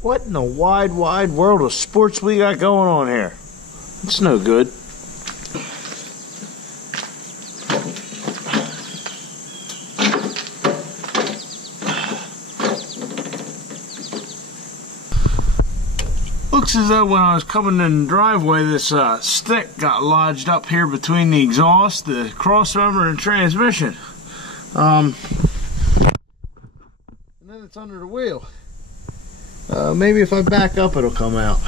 What in the wide world of sports we got going on here? It's no good. Looks as though when I was coming in the driveway, this stick got lodged up here between the exhaust, the crossmember, and transmission. And then it's under the wheel. Maybe if I back up, it'll come out.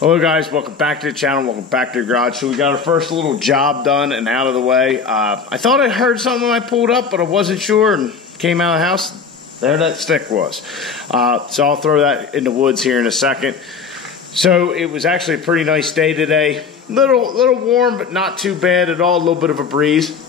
Hello guys, welcome back to the channel, welcome back to the garage. So we got our first little job done and out of the way. I thought I heard something when I pulled up, but I wasn't sure and came out of the house. There that stick was. So I'll throw that in the woods here in a second. So it was actually a pretty nice day today. Little warm, but not too bad at all. A little bit of a breeze.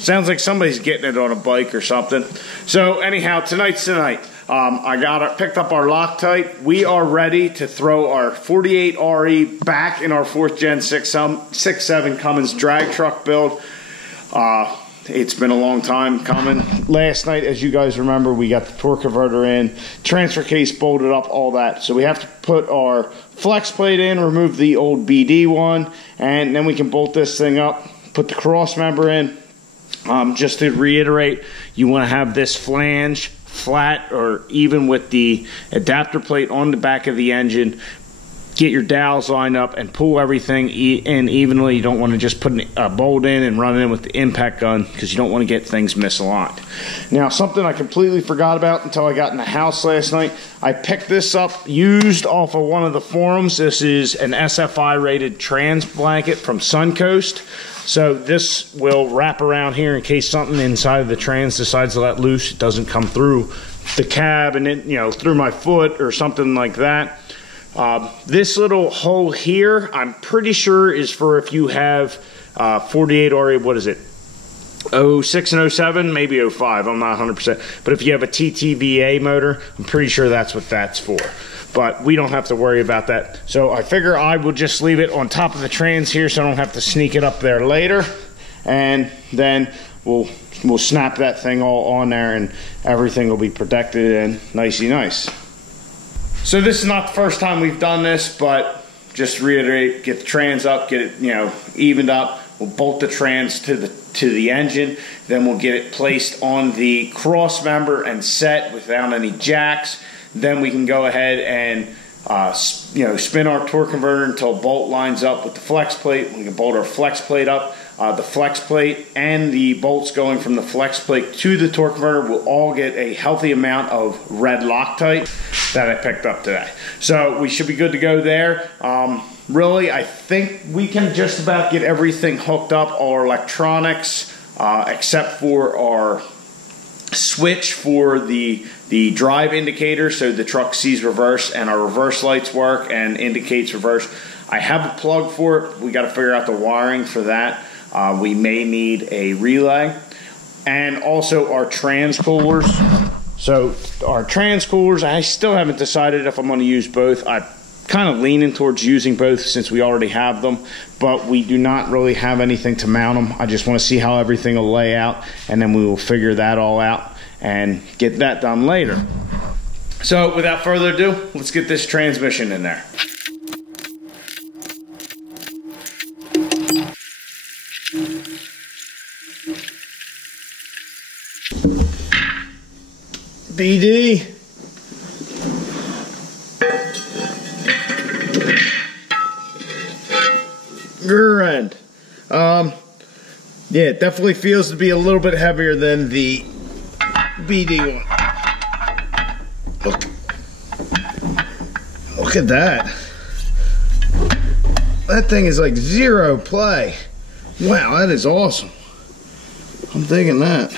Sounds like somebody's getting it on a bike or something. So anyhow, tonight's tonight. I picked up our Loctite. We are ready to throw our 48RE back in our 4th Gen 6.7 Cummins drag truck build. It's been a long time coming. Last night, as you guys remember, we got the torque converter in, transfer case bolted up, all that. So we have to put our flex plate in, remove the old BD one, and then we can bolt this thing up, put the cross member in. Just to reiterate, you want to have this flange flat or even with the adapter plate on the back of the engine. Get your dowels lined up and pull everything in evenly. You don't want to just put a bolt in and run it in with the impact gun because you don't want to get things misaligned. Now, something I completely forgot about until I got in the house last night. I picked this up used off of one of the forums. This is an SFI rated trans blanket from Suncoast. So this will wrap around here in case something inside of the trans decides to let loose. It doesn't come through the cab and it, through my foot or something like that. This little hole here, I'm pretty sure is for if you have 48RE, what is it? 06 and 07, maybe 05, I'm not 100%. But if you have a TTVA motor, I'm pretty sure that's what that's for. But we don't have to worry about that. So I figure I will just leave it on top of the trans here so I don't have to sneak it up there later. And then we'll snap that thing all on there and everything will be protected and nicey nice. So this is not the first time we've done this, but just to reiterate, get the trans up, get it evened up. We'll bolt the trans to the engine. Then we'll get it placed on the cross member and set without any jacks. Then we can go ahead and spin our torque converter until bolt lines up with the flex plate. We can bolt our flex plate up. The flex plate and the bolts going from the flex plate to the torque converter will all get a healthy amount of red Loctite that I picked up today. So we should be good to go there. Really, I think we can just about get everything hooked up, all our electronics, except for our switch for the drive indicator, so the truck sees reverse and our reverse lights work and indicates reverse. I have a plug for it. We got to figure out the wiring for that. We may need a relay, and also our trans coolers. So our trans coolers, I still haven't decided if I'm going to use both. I'm kind of leaning towards using both since we already have them, but we do not really have anything to mount them. I just want to see how everything will lay out, and then we will figure that all out and get that done later. So without further ado, let's get this transmission in there. BD. Rear end. Yeah, it definitely feels to be a little bit heavier than the BD one. Look at that. That thing is like zero play. Wow, that is awesome. I'm digging that.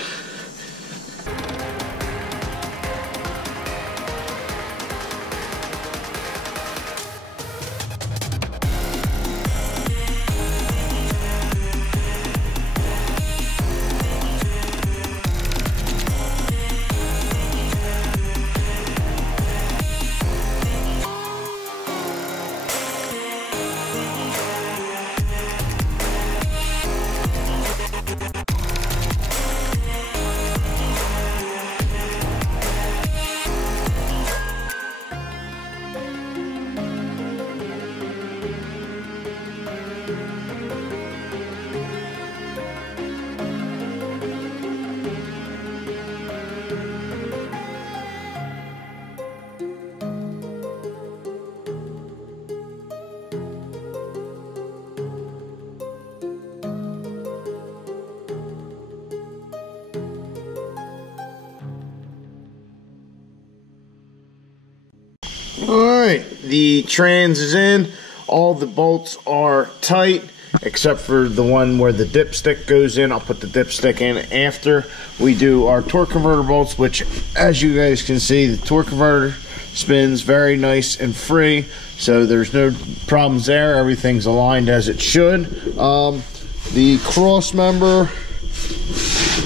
Alright, the trans is in. All the bolts are tight except for the one where the dipstick goes in. I'll put the dipstick in after we do our torque converter bolts, which, as you guys can see, the torque converter spins very nice and free, so there's no problems there. Everything's aligned as it should. The cross member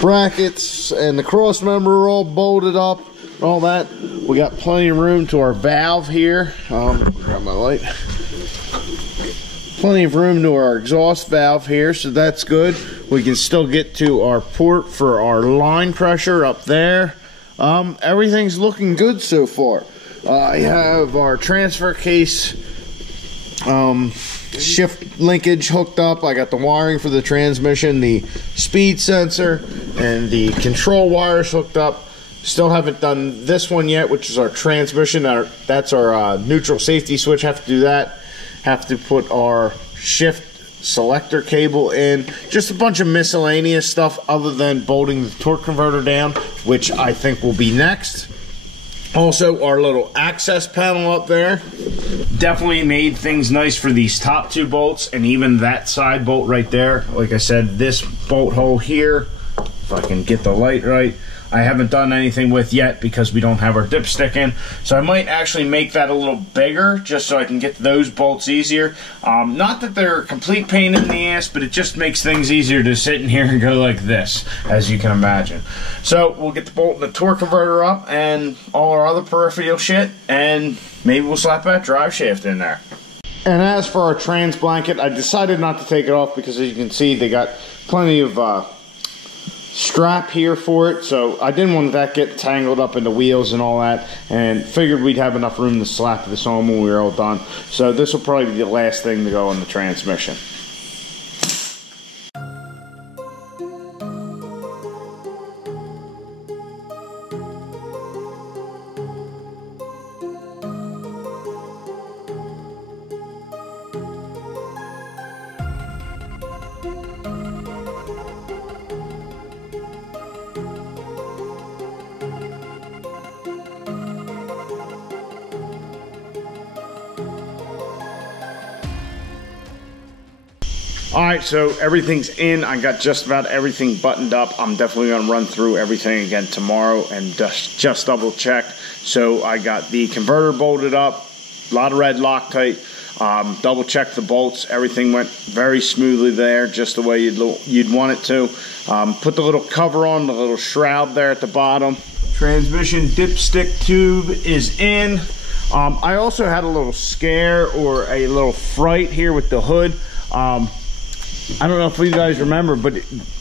brackets and the cross member are all bolted up, all that. We got plenty of room to our valve here. Grab my light. Plenty of room to our exhaust valve here, so that's good. We can still get to our port for our line pressure up there. Everything's looking good so far. I have our transfer case shift linkage hooked up. I got the wiring for the transmission, the speed sensor, and the control wires hooked up. Still haven't done this one yet, which is our transmission. That's our neutral safety switch. Have to do that. Have to put our shift selector cable in. Just a bunch of miscellaneous stuff other than bolting the torque converter down, which I think will be next. Also, our little access panel up there definitely made things nice for these top two bolts, and even that side bolt right there. Like I said, this bolt hole here, if I can get the light right, I haven't done anything with yet because we don't have our dipstick in. So I might actually make that a little bigger just so I can get those bolts easier. Not that they're a complete pain in the ass, but it just makes things easier to sit in here and go like this, as you can imagine. So we'll get the bolt and the torque converter up and all our other peripheral shit, and maybe we'll slap that drive shaft in there. And as for our trans blanket, I decided not to take it off because, as you can see, they got plenty of strap here for it, so I didn't want that get tangled up in the wheels and all that, and figured we'd have enough room to slap this on when we were all done. So this will probably be the last thing to go on the transmission. Alright, so everything's in. I got just about everything buttoned up. I'm definitely going to run through everything again tomorrow and just double check. So I got the converter bolted up, a lot of red Loctite, double checked the bolts. Everything went very smoothly there, just the way you'd want it to. Put the little cover on, the little shroud there at the bottom. Transmission dipstick tube is in. I also had a little scare or a little fright here with the hood. I don't know if you guys remember, but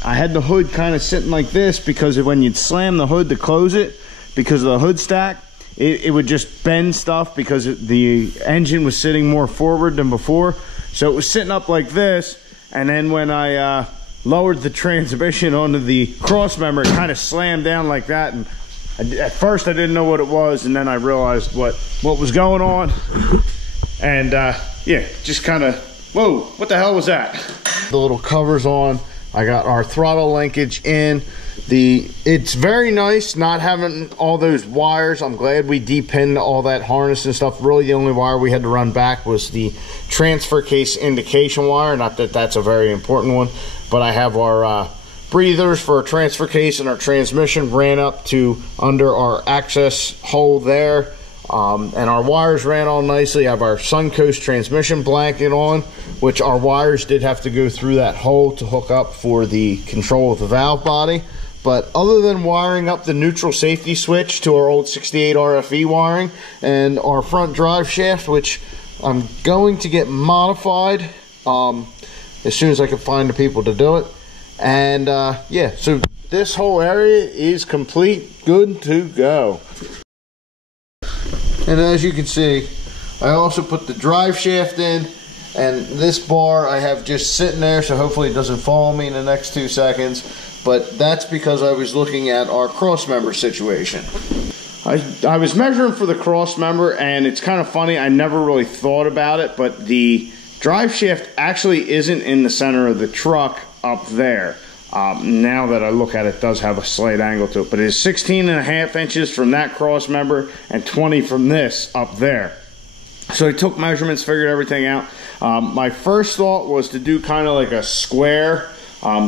I had the hood kind of sitting like this because when you'd slam the hood to close it, because of the hood stack, it would just bend stuff because the engine was sitting more forward than before. So it was sitting up like this, and then when I lowered the transmission onto the cross member, it kind of slammed down like that. And at first I didn't know what it was, and then I realized what was going on. And yeah, just kind of, whoa, what the hell was that? The little covers on. I got our throttle linkage in. It's very nice not having all those wires. I'm glad we depinned all that harness and stuff. Really the only wire we had to run back was the transfer case indication wire. Not that that's a very important one, but I have our breathers for our transfer case and our transmission ran up to under our access hole there. And our wires ran all nicely. I have our Suncoast transmission blanket on, which our wires did have to go through that hole to hook up for the control of the valve body. But other than wiring up the neutral safety switch to our old 68 RFE wiring and our front drive shaft, which I'm going to get modified as soon as I can find the people to do it. And yeah, so this whole area is complete, good to go. And as you can see, I also put the drive shaft in, and this bar I have just sitting there, so hopefully it doesn't fall on me in the next 2 seconds. But that's because I was looking at our cross member situation. I was measuring for the cross member, and it's kind of funny, I never really thought about it, but the drive shaft actually isn't in the center of the truck up there. Now that I look at it, it does have a slight angle to it, but it is 16.5 inches from that cross member and 20 from this up there. So I took measurements, figured everything out. My first thought was to do kind of like a square.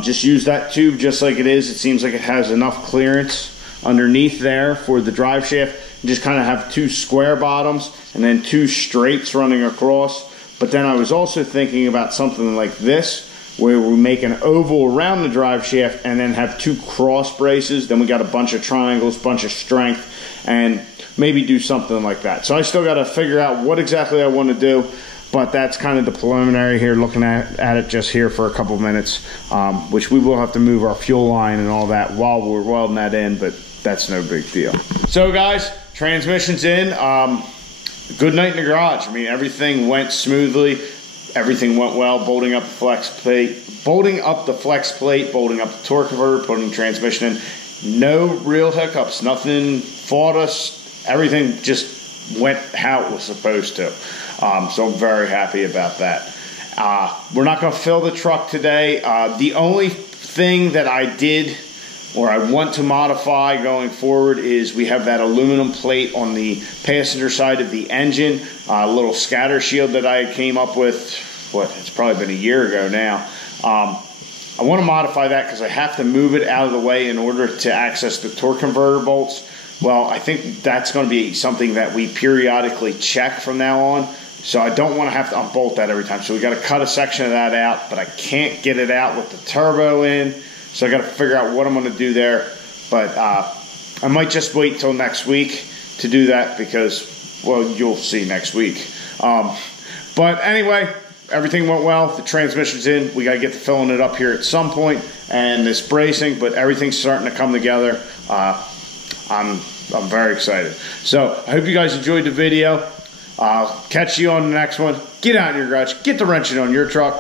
Just use that tube just like it is. It seems like it has enough clearance underneath there for the drive shaft. And just kind of have 2 square bottoms and then 2 straights running across. But then I was also thinking about something like this, where we make an oval around the drive shaft and then have 2 cross braces. Then we got a bunch of triangles, bunch of strength, and maybe do something like that. So I still got to figure out what exactly I want to do, but that's kind of the preliminary here, looking at it just here for a couple minutes, which we will have to move our fuel line and all that while we're welding that in, but that's no big deal. So guys, transmission's in. Good night in the garage. I mean, everything went smoothly. Everything went well, bolting up the flex plate, bolting up the torque converter, putting the transmission in. No real hiccups, nothing fought us. Everything just went how it was supposed to. So I'm very happy about that. We're not going to fill the truck today. The only thing that I did, or I want to modify going forward, is we have that aluminum plate on the passenger side of the engine, a little scatter shield that I came up with, it's probably been a year ago now. I want to modify that because I have to move it out of the way in order to access the torque converter bolts. Well, I think that's going to be something that we periodically check from now on. So I don't want to have to unbolt that every time. So we got to cut a section of that out, but I can't get it out with the turbo in. So I got to figure out what I'm going to do there. But I might just wait till next week to do that because, well, you'll see next week. But anyway, everything went well. The transmission's in. We got to get to filling it up here at some point, and this bracing, but everything's starting to come together. I'm very excited. So I hope you guys enjoyed the video. I'll catch you on the next one. Get out in your garage. Get the wrenching on your truck.